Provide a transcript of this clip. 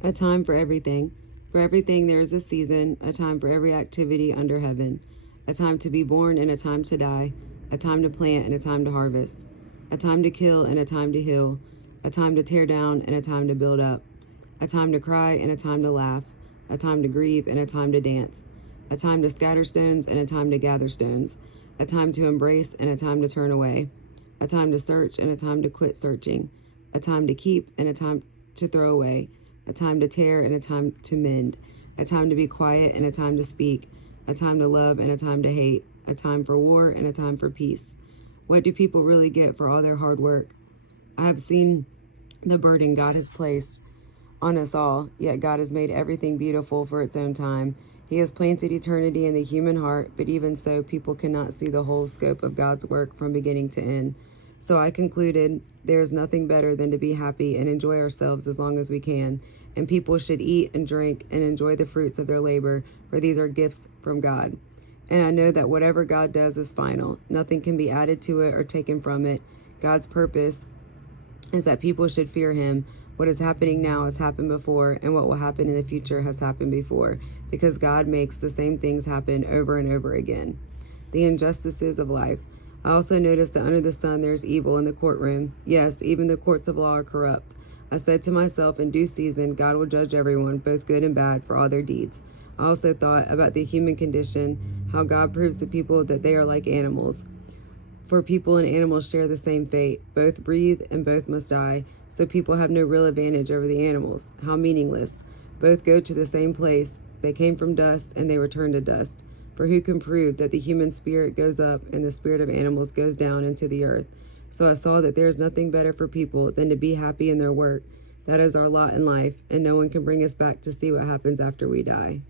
A time for everything. For everything there is a season, a time for every activity under heaven. A time to be born and a time to die. A time to plant and a time to harvest. A time to kill and a time to heal. A time to tear down and a time to build up. A time to cry and a time to laugh. A time to grieve and a time to dance. A time to scatter stones and a time to gather stones. A time to embrace and a time to turn away. A time to search and a time to quit searching. A time to keep and a time to throw away. A time to tear and a time to mend. A time to be quiet and a time to speak. A time to love and a time to hate. A time for war and a time for peace. What do people really get for all their hard work? I have seen the burden God has placed on us all, yet God has made everything beautiful for its own time. He has planted eternity in the human heart, but even so, people cannot see the whole scope of God's work from beginning to end. So I concluded there is nothing better than to be happy and enjoy ourselves as long as we can, and people should eat and drink and enjoy the fruits of their labor, for these are gifts from God. And I know that whatever God does is final. Nothing can be added to it or taken from it. God's purpose is that people should fear him. What is happening now has happened before, and what will happen in the future has happened before, because God makes the same things happen over and over again. The injustices of life. I also noticed that under the sun there is evil in the courtroom. Yes, even the courts of law are corrupt. I said to myself, in due season, God will judge everyone, both good and bad, for all their deeds. I also thought about the human condition, how God proves to people that they are like animals. For people and animals share the same fate. Both breathe and both must die. So people have no real advantage over the animals. How meaningless. Both go to the same place. They came from dust and they return to dust. For who can prove that the human spirit goes up and the spirit of animals goes down into the earth? So I saw that there is nothing better for people than to be happy in their work. That is our lot in life, and no one can bring us back to see what happens after we die.